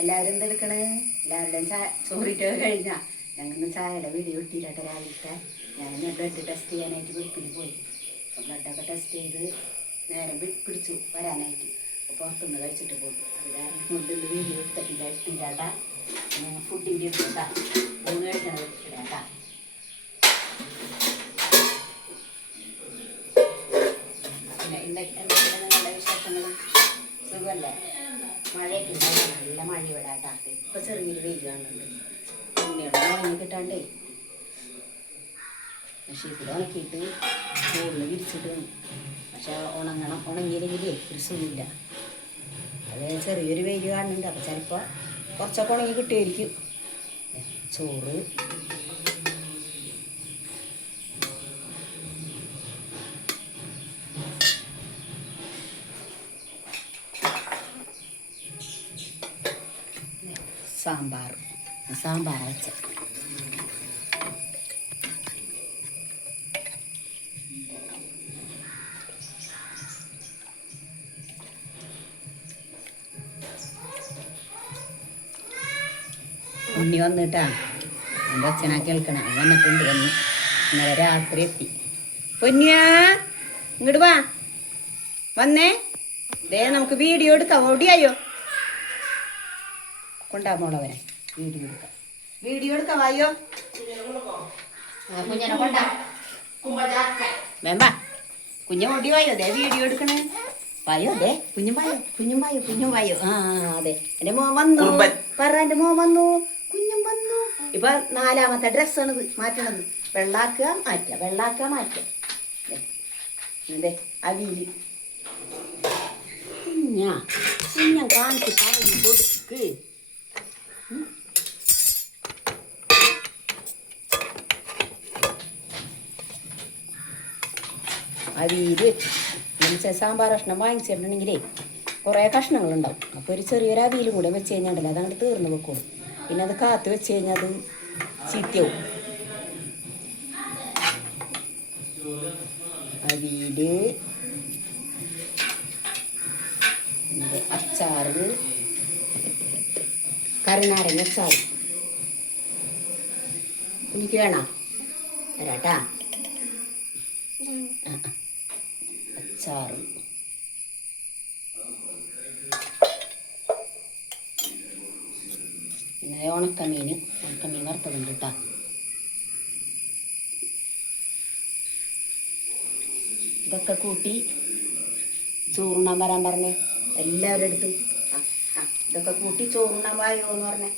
എല്ലാവരും എന്തെടുക്കണ്? എല്ലാവരുടെയും ചോറിട്ട് കഴിഞ്ഞാ ഞങ്ങൾ ചായയുടെ വീഡിയോ ഇട്ടിട്ട് രാവിലത്തെ ഞാൻ ബ്ലഡ് ടെസ്റ്റ് ചെയ്യാനായിട്ട് വെളുപ്പിന് പോയി. അപ്പോൾ ബ്ലഡൊക്കെ ടെസ്റ്റ് ചെയ്ത് നേരം പിടിച്ചു വരാനായിട്ട്. അപ്പോൾ പുറത്തുനിന്ന് കഴിച്ചിട്ട് പോകും. അത് കാരണം കൊണ്ട് വീഡിയോ എടുത്തിട്ടില്ല ഇട്ടില്ലാട്ടാ. ഞങ്ങൾ ഫുഡിൻ്റെ എടുത്താ 3 കഴിക്കണം ഇടാട്ടാ. പിന്നെ എന്തെങ്കിലും നിങ്ങളുടെ വിശേഷങ്ങളും സുഖമല്ലേ? മഴയൊക്കെ ഉണ്ടാവും. നല്ല മഴ ഇവിടാട്ടാ. ഇപ്പം ചെറിയൊരു വെയിൽ കാണുന്നുണ്ട്. ഉണ്ണിയുടെ ഉണങ്ങി കിട്ടാണ്ടേ ഷീറ്റിൽ ഉണക്കിയിട്ട് കൂടുതൽ വിരിച്ചിട്ട് പക്ഷെ ഉണങ്ങിയില്ലെങ്കിലേ ഒരു സുഖമില്ല. അത് ചെറിയൊരു വെയിൽ കാണുന്നുണ്ട്. അപ്പം ചിലപ്പോൾ കുറച്ചൊക്കെ ഉണങ്ങി കിട്ടുമായിരിക്കും. ചോറ് സാമ്പാർ വെച്ച ഉണ്ണി വന്നിട്ടാ എൻ്റെ അച്ഛനാ കേൾക്കണേ. വന്നിട്ടുണ്ട്. ഇന്നലെ രാത്രി എത്തി. പൊന്നിയാ ഇങ്ങോട്ട് വാ, വന്നേ. ദേ നമുക്ക് വീഡിയോ എടുക്കാം. ഓടിയായോ കൊണ്ടാമോളവനെ വീഡിയോ എടുക്കാം. വായോ കുഞ്ഞനെ കൊണ്ടാ വേമ്പ കുഞ്ഞ ഓടി വായോ. ദേ വീഡിയോ എടുക്കണേ. വായോ ദേ കുഞ്ഞും വായോ. ആ അതെ എൻ്റെ മോൻ വന്നു. പറ എൻ്റെ മോൻ വന്നു, കുഞ്ഞും വന്നു. ഇപ്പൊ 4ാമത്തെ ഡ്രസ്സാണിത് മാറ്റണത്. വെള്ളാക്കുക മാറ്റുക. അതെ അവിയില് കുഞ്ഞ കാണിച്ച് പറഞ്ഞു കൊടുക്ക്. അവിയിൽ സാമ്പാർ കഷ്ണം വാങ്ങിച്ചിട്ടുണ്ടെങ്കിലേ കുറേ കഷ്ണങ്ങളുണ്ടാവും. അപ്പോൾ ഒരു ചെറിയൊരു അവിയിലും കൂടെ വെച്ച് കഴിഞ്ഞാണ്ടല്ലോ അതങ്ങോട്ട് തീർന്ന് വെക്കുള്ളൂ. പിന്നെ അത് കാത്ത് വെച്ച് കഴിഞ്ഞാൽ അത് ചീത്തയാവും. അവിയിൽ അച്ചാറ്, കറിനാരങ്ങ അച്ചാറ് എനിക്ക് വേണോ തരാട്ടാ. അച്ചാറ് പിന്നെ ഉണക്കമീൻ വറുത്തതുണ്ട് കേട്ടോ. ഇതൊക്കെ കൂട്ടി ചോറുണ്ണാൻ വരാൻ പറഞ്ഞേ എല്ലാവരും എടുത്തു. ഇതൊക്കെ കൂട്ടി ചോറുണ്ണാൻ വായോ എന്ന് പറഞ്ഞേ.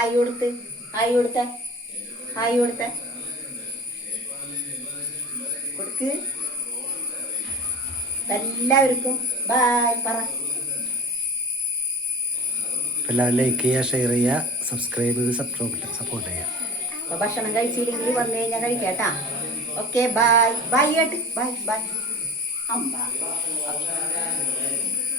ആയി കൊടുത്ത കൊടുക്ക്. എല്ലാവർക്കും ബായ് പറ. എല്ലാവരും ലൈക്ക് ചെയ്യുക, ഷെയർ ചെയ്യുക, സബ്സ്ക്രൈബ് ചെയ്ത് സപ്പോർട്ട് ചെയ്യുക. അപ്പോൾ ഭക്ഷണം കഴിച്ചില്ലെങ്കിൽ വന്നു കഴിഞ്ഞാൽ കഴിക്കാട്ടാ. Okay bye. ബൈ അമ്മ.